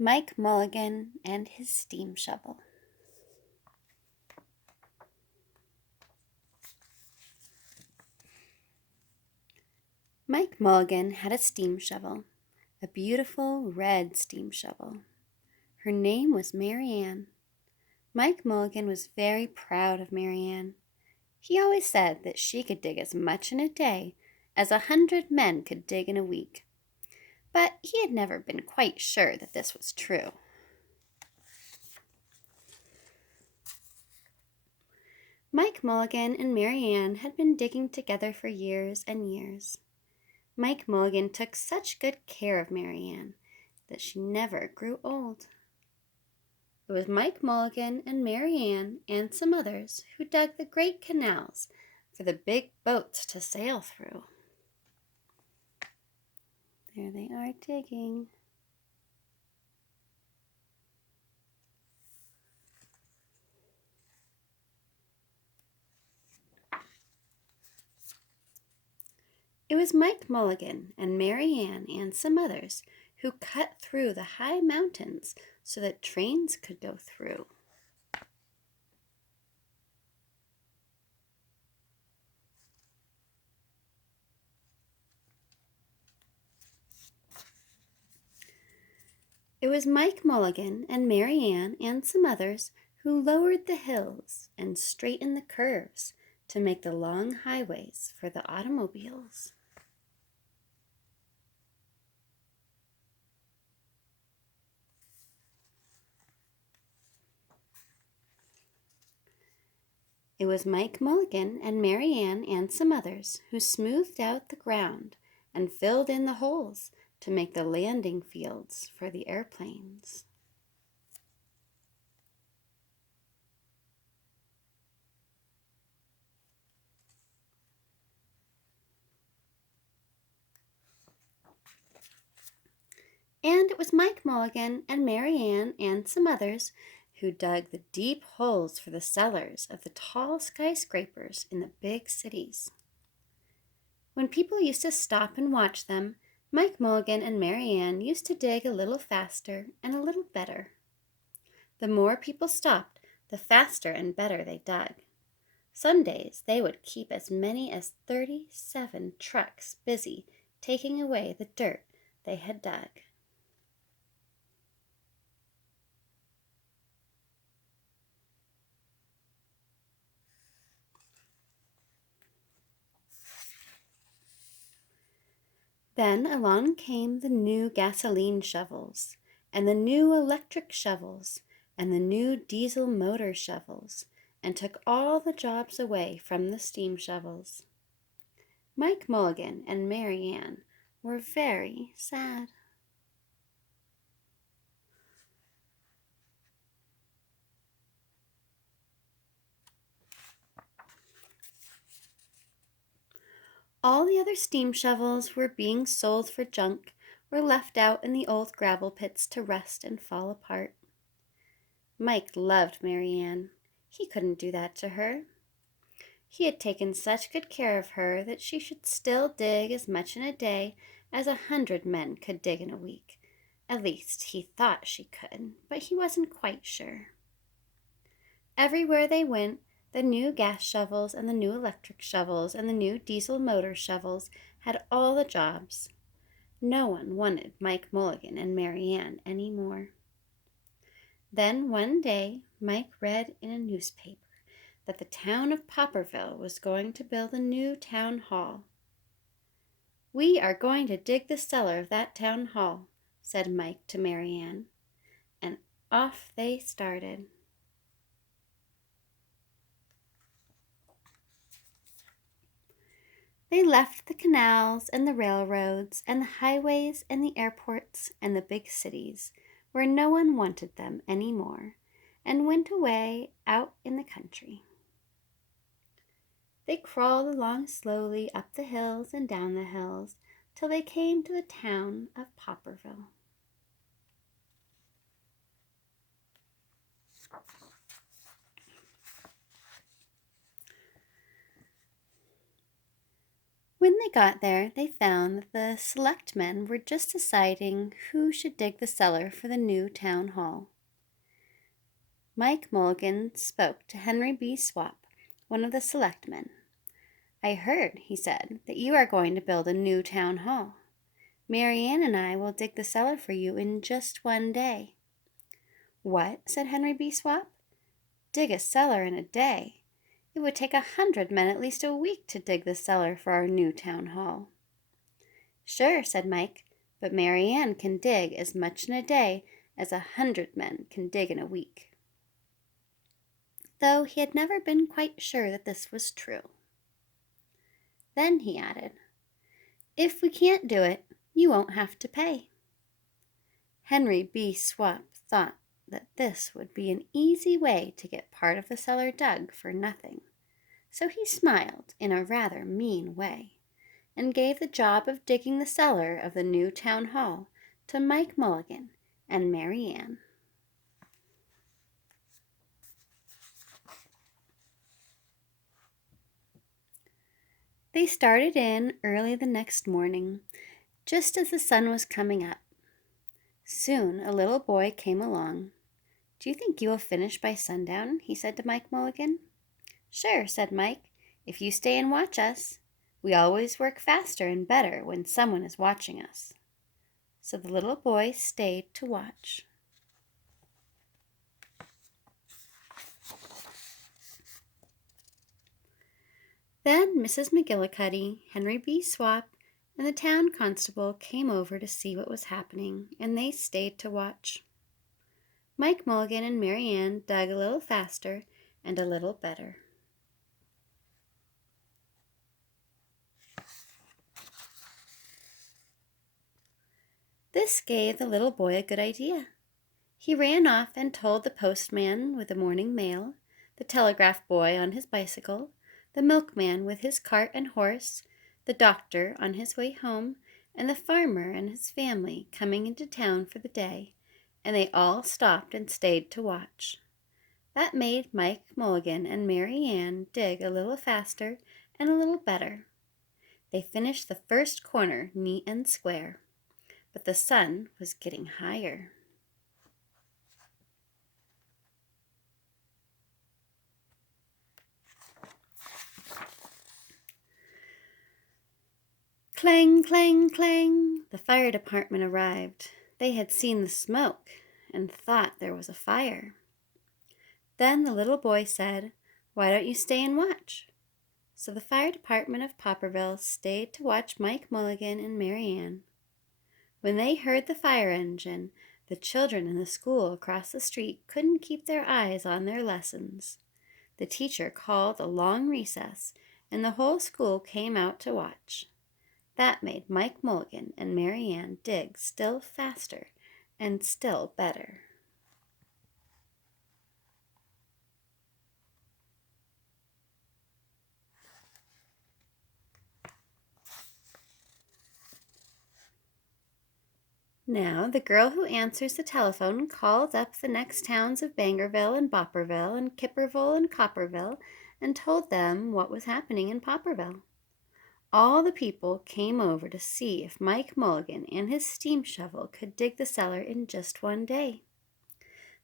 Mike Mulligan and his steam shovel. Mike Mulligan had a steam shovel, a beautiful red steam shovel. Her name was Mary Ann. Mike Mulligan was very proud of Mary Ann. He always said that she could dig as much in a day as 100 men could dig in a week. But he had never been quite sure that this was true. Mike Mulligan and Mary Ann had been digging together for years and years. Mike Mulligan took such good care of Mary Ann that she never grew old. It was Mike Mulligan and Mary Ann and some others who dug the great canals for the big boats to sail through. There they are digging. It was Mike Mulligan and Mary Ann and some others who cut through the high mountains so that trains could go through. It was Mike Mulligan and Mary Ann and some others who lowered the hills and straightened the curves to make the long highways for the automobiles. It was Mike Mulligan and Mary Ann and some others who smoothed out the ground and filled in the holes to make the landing fields for the airplanes. And it was Mike Mulligan and Mary Ann and some others who dug the deep holes for the cellars of the tall skyscrapers in the big cities. When people used to stop and watch them, Mike Mulligan and Mary Ann used to dig a little faster and a little better. The more people stopped, the faster and better they dug. Some days they would keep as many as 37 trucks busy taking away the dirt they had dug. Then along came the new gasoline shovels, and the new electric shovels, and the new diesel motor shovels, and took all the jobs away from the steam shovels. Mike Mulligan and Mary Ann were very sad. All the other steam shovels were being sold for junk or left out in the old gravel pits to rust and fall apart. Mike loved Mary Ann. He couldn't do that to her. He had taken such good care of her that she should still dig as much in a day as 100 men could dig in a week. At least he thought she could, but he wasn't quite sure. Everywhere they went, the new gas shovels and the new electric shovels and the new diesel motor shovels had all the jobs. No one wanted Mike Mulligan and Mary Ann any more. Then one day Mike read in a newspaper that the town of Popperville was going to build a new town hall. "We are going to dig the cellar of that town hall," said Mike to Mary Ann, and off they started. They left the canals and the railroads and the highways and the airports and the big cities where no one wanted them any more, and went away out in the country. They crawled along slowly up the hills and down the hills till they came to the town of Popperville. When they got there, they found that the selectmen were just deciding who should dig the cellar for the new town hall. Mike Mulligan spoke to Henry B. Swap, one of the selectmen. "I heard," he said, "that you are going to build a new town hall. Mary Ann and I will dig the cellar for you in just one day." "What?" said Henry B. Swap. "Dig a cellar in a day? It would take 100 men at least a week to dig the cellar for our new town hall." "Sure," said Mike, "but Mary Ann can dig as much in a day as 100 men can dig in a week." Though he had never been quite sure that this was true. Then he added, "If we can't do it, you won't have to pay." Henry B. Swap thought that this would be an easy way to get part of the cellar dug for nothing, so he smiled in a rather mean way and gave the job of digging the cellar of the new town hall to Mike Mulligan and Mary Ann. They started in early the next morning, just as the sun was coming up. Soon a little boy came along. "Do you think you will finish by sundown?" he said to Mike Mulligan. "Sure," said Mike, "if you stay and watch us. We always work faster and better when someone is watching us." So the little boy stayed to watch. Then Mrs. McGillicuddy, Henry B. Swap, and the town constable came over to see what was happening, and they stayed to watch. Mike Mulligan and Mary Ann dug a little faster and a little better. This gave the little boy a good idea. He ran off and told the postman with the morning mail, the telegraph boy on his bicycle, the milkman with his cart and horse, the doctor on his way home, and the farmer and his family coming into town for the day, and they all stopped and stayed to watch. That made Mike Mulligan and Mary Ann dig a little faster and a little better. They finished the first corner neat and square, but the sun was getting higher. Clang, clang, clang! The fire department arrived. They had seen the smoke and thought there was a fire. Then the little boy said, "Why don't you stay and watch?" So the fire department of Popperville stayed to watch Mike Mulligan and Mary Ann. When they heard the fire engine, the children in the school across the street couldn't keep their eyes on their lessons. The teacher called a long recess, and the whole school came out to watch. That made Mike Mulligan and Mary Ann dig still faster and still better. Now the girl who answers the telephone calls up the next towns of Bangerville and Bopperville and Kipperville and Copperville and told them what was happening in Popperville. All the people came over to see if Mike Mulligan and his steam shovel could dig the cellar in just one day.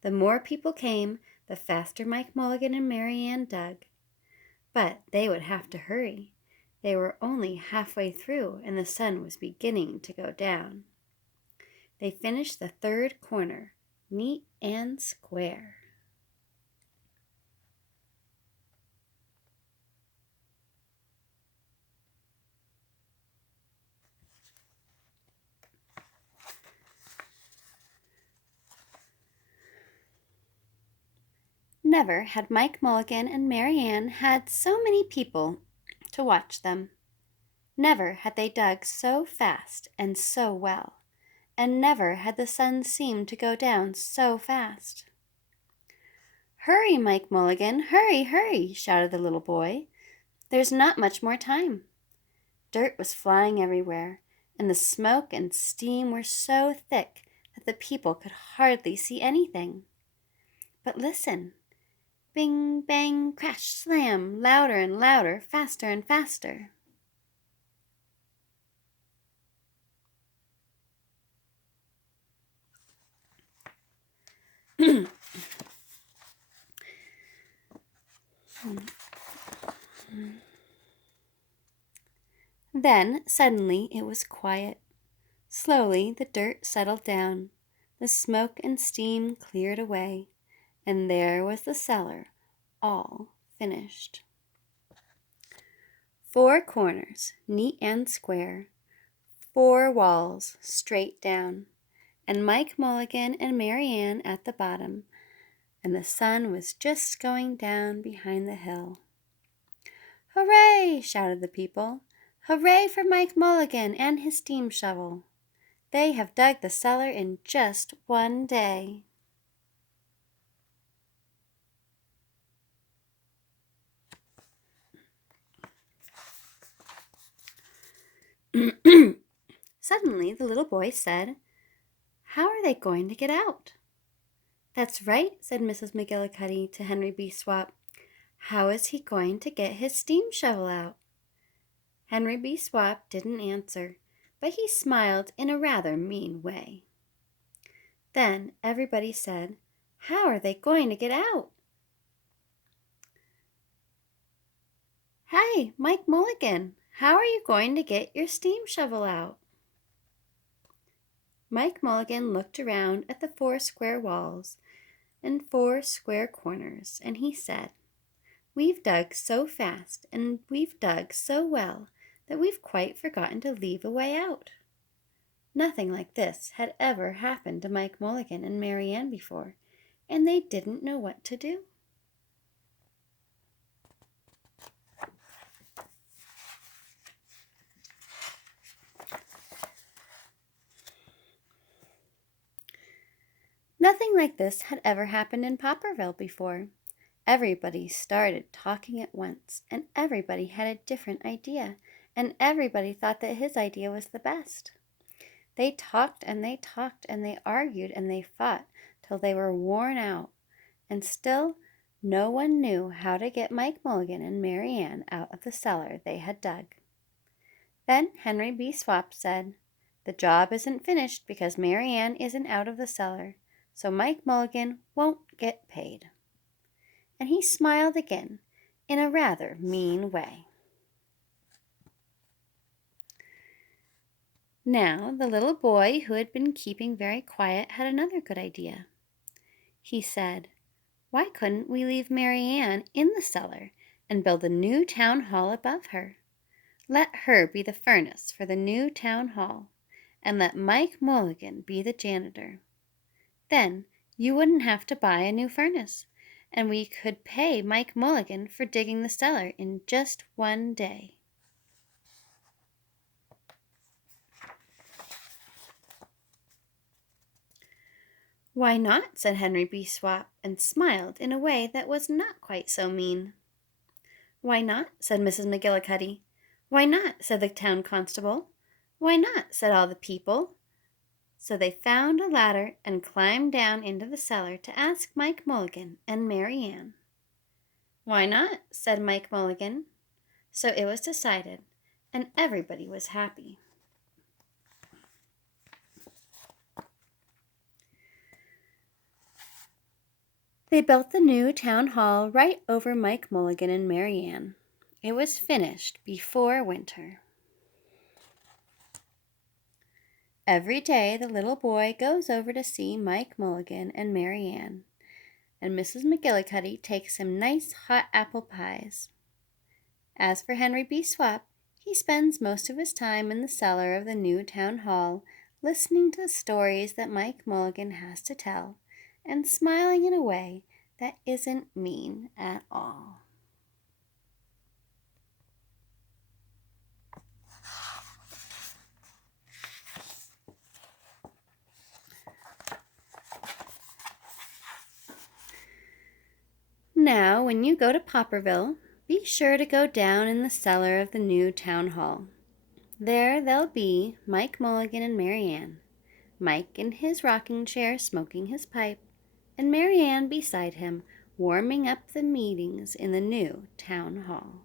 The more people came, the faster Mike Mulligan and Mary Ann dug. But they would have to hurry. They were only halfway through and the sun was beginning to go down. They finished the third corner, neat and square. Never had Mike Mulligan and Mary Ann had so many people to watch them. Never had they dug so fast and so well, and never had the sun seemed to go down so fast. "Hurry, Mike Mulligan, hurry, hurry!" shouted the little boy. "There's not much more time." Dirt was flying everywhere, and the smoke and steam were so thick that the people could hardly see anything. But listen! Bing, bang, crash, slam, louder and louder, faster and faster. Then, suddenly, it was quiet. Slowly, the dirt settled down. The smoke and steam cleared away, and there was the cellar, all finished. 4 corners, neat and square, 4 walls straight down, and Mike Mulligan and Mary Ann at the bottom, and the sun was just going down behind the hill. "Hooray!" shouted the people. "Hooray for Mike Mulligan and his steam shovel! They have dug the cellar in just one day." Suddenly the little boy said, "How are they going to get out?" "That's right," said Mrs. McGillicuddy to Henry B. Swap. "How is he going to get his steam shovel out?" Henry B. Swap didn't answer, but he smiled in a rather mean way. Then everybody said, "How are they going to get out?" "Hi, Mike Mulligan, how are you going to get your steam shovel out?" Mike Mulligan looked around at the 4 square walls and 4 square corners, and he said, "We've dug so fast and we've dug so well that we've quite forgotten to leave a way out." Nothing like this had ever happened to Mike Mulligan and Mary Ann before, and they didn't know what to do. Nothing like this had ever happened in Popperville before. Everybody started talking at once, and everybody had a different idea, and everybody thought that his idea was the best. They talked and they talked and they argued and they fought till they were worn out, and still no one knew how to get Mike Mulligan and Mary Ann out of the cellar they had dug. Then Henry B. Swap said, "The job isn't finished because Mary Ann isn't out of the cellar, so Mike Mulligan won't get paid." And he smiled again in a rather mean way. Now the little boy who had been keeping very quiet had another good idea. He said, "Why couldn't we leave Mary Ann in the cellar and build a new town hall above her? Let her be the furnace for the new town hall, and let Mike Mulligan be the janitor. Then you wouldn't have to buy a new furnace, and we could pay Mike Mulligan for digging the cellar in just one day." "Why not?" said Henry B. Swap, and smiled in a way that was not quite so mean. "Why not?" said Mrs. McGillicuddy. "Why not?" said the town constable. "Why not?" said all the people. So they found a ladder and climbed down into the cellar to ask Mike Mulligan and Mary Ann. "Why not?" said Mike Mulligan. So it was decided, and everybody was happy. They built the new town hall right over Mike Mulligan and Mary Ann. It was finished before winter. Every day the little boy goes over to see Mike Mulligan and Mary Ann, and Mrs. McGillicuddy takes him nice hot apple pies. As for Henry B. Swap, he spends most of his time in the cellar of the new town hall, listening to the stories that Mike Mulligan has to tell, and smiling in a way that isn't mean at all. Now, when you go to Popperville, be sure to go down in the cellar of the new town hall. There they'll be Mike Mulligan and Mary Ann, Mike in his rocking chair smoking his pipe, and Mary Ann beside him warming up the meetings in the new town hall.